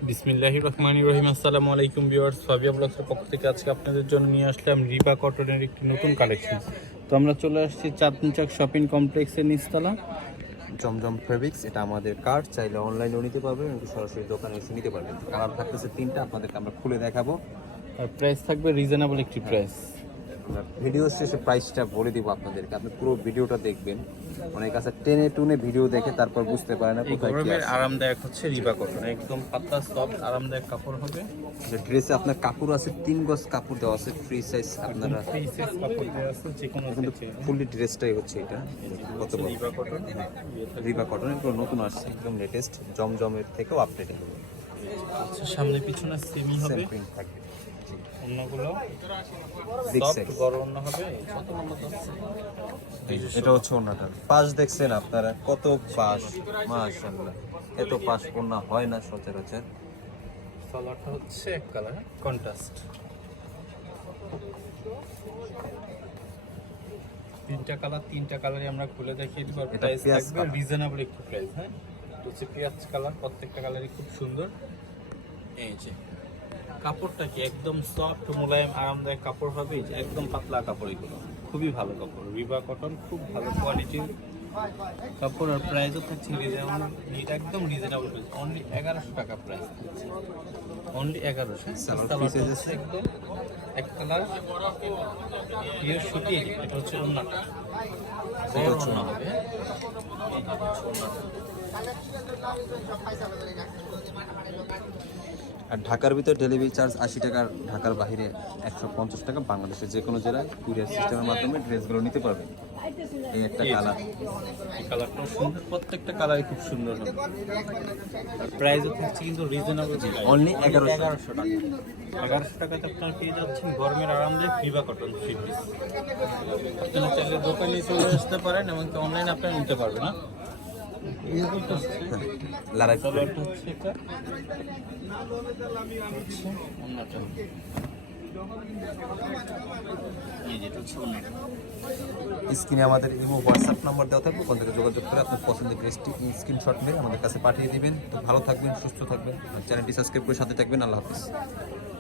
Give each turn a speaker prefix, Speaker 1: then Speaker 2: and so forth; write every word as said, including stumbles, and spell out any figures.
Speaker 1: বিসমিল্লাহির রহমানির রহিম। আসসালামু আলাইকুম ভিউয়ার্স, ফাবিয়া ব্লগসের পক্ষ থেকে আজকে আপনাদের জন্য নিয়ে আসলাম রিবা কটনের একটি নতুন কালেকশন। তো আমরা চলে আসছি চাঁদনীচক শপিং কমপ্লেক্সের নিচতলা।
Speaker 2: জমজম ফেব্রিক্স, এটা আমাদের কার্ড, চাইলে অনলাইনেও নিতে পারবেন, কিন্তু সরাসরি দোকানে এসে নিতে পারবেন। কালার থাকতেছে তিনটা, আপনাদেরকে আমরা খুলে দেখাবো।
Speaker 1: আর প্রাইস থাকবে রিজনেবল একটি প্রাইস।
Speaker 2: আমরা ভিডিও শেষে প্রাইসটা বলে দিব আপনাদেরকে, আপনি পুরো ভিডিওটা দেখবেন। অনেক আছে টেনে টুনে ভিডিও দেখে তারপর বুঝতে পারে না
Speaker 1: এই
Speaker 2: কোথায় কি
Speaker 1: গরমের
Speaker 2: আছে।
Speaker 1: আরামদায়ক হচ্ছে রিবা কটন, একদম পাতলা সফট আরামদায়ক কাপড় হবে।
Speaker 2: যে ড্রেসে আপনার কাপড় আছে, তিন গজ কাপড় দেওয়া আছে, ফ্রি সাইজ আপনারা,
Speaker 1: ফ্রি সাইজ কাপড় দেওয়া আছে যে কোনো
Speaker 2: কিন্তু
Speaker 1: সাইজে।
Speaker 2: ফুললি ড্রেসটাই হচ্ছে এটা। কত বড়
Speaker 1: রিবা কটন,
Speaker 2: রিবা কটন, এগুলো নতুন আসছে, একদম লেটেস্ট, জমজমের থেকেও আপডেট এগুলো।
Speaker 1: আচ্ছা, সামনে পিছনে সেমি হবে,
Speaker 2: সেম প্রিন্ট থাকবে,
Speaker 1: অন্যগুলো
Speaker 2: বিগ
Speaker 1: সফট
Speaker 2: সাইজ।
Speaker 1: বড় অন্য হবে। কত নম্বর আছে?
Speaker 2: এটা হচ্ছে ওনাটা পাশ দেখছেন আপনারা, কত পাশ, মাশাআল্লাহ। এত পাশ ওনা হয় না সচরাচর।
Speaker 1: সালোয়ারটা হচ্ছে এক কালার কন্ট্রাস্ট। তিনটা কালার, তিনটা কালারই আমরা খুলে দেখিয়ে দিব।
Speaker 2: এটা
Speaker 1: প্রাইস
Speaker 2: পেঁয়াজ
Speaker 1: থাকবে
Speaker 2: কালার।
Speaker 1: রিজনেবল একটু প্রাইস। হ্যাঁ, এটা হচ্ছে পেঁয়াজ কালার, প্রত্যেকটা কালারই খুব সুন্দর। এই যে কাপড়টা কি একদম সফট মোলায়েম আরামদায়ক কাপড় হবে, এই যে একদম পাতলা কাপড়, এগুলো খুবই ভালো কাপড়। রিবা কটন খুব ভালো কোয়ালিটির কাপড়। আর প্রাইসও থাকছে রিজনেবল, এটা একদম রিজনেবল প্রাইস, অনলি এগারোশো টাকা প্রাইস থাকছে, অনলি এগারোশো।
Speaker 2: সালোয়ার
Speaker 1: সালোয়ারটা
Speaker 2: pieces
Speaker 1: হচ্ছে একদম এক কালার পিওর সুতি। এটা হচ্ছে ওন্নাটা, বড় ওন্না হবে। এই যে হচ্ছে ওন্নাটা।
Speaker 2: আর ঢাকার ভিতর ডেলিভারি চার্জ আশি টাকা, ঢাকার বাইরে একশো পঞ্চাশ টাকা। বাংলাদেশের যে কোনো জেলায় কুরিয়ার সিস্টেমের মাধ্যমে ড্রেসগুলো নিতে পারবেন। এই একটা কালার,
Speaker 1: এই কালারটাও সুন্দর, প্রত্যেকটা কালারই খুব সুন্দর হবে। আর প্রাইসও থাকছে কিন্তু রিজনেবল,
Speaker 2: Only এগারোশো।
Speaker 1: এগারোশো টাকা। এগারোশো টাকাতে আপনারা পেয়ে যাচ্ছেন গরমের আরামদায়ক রিবা কটন থ্রি পিস। আপনারা চাইলে দোকানে চলে আসতে পারেন, এমনকি অনলাইনে আপনারা নিতে পারবেন। না
Speaker 2: লারা
Speaker 1: কালারটা হচ্ছে এটা, হচ্ছে অন্যটা। এই যেটা হচ্ছে অন্যটা।
Speaker 2: স্ক্রিনে আমাদের ইমো হোয়াটসঅ্যাপ নাম্বার দেওয়া থাকবে, ওখান থেকে যোগাযোগ করে আপনার পছন্দের ড্রেসটি স্ক্রিনশট মেরে আমাদের কাছে পাঠিয়ে দিবেন। তো ভালো থাকবেন, সুস্থ থাকবেন, আর চ্যানেলটি সাবস্ক্রাইব করে সাথে থাকবেন। আল্লাহ হাফিজ।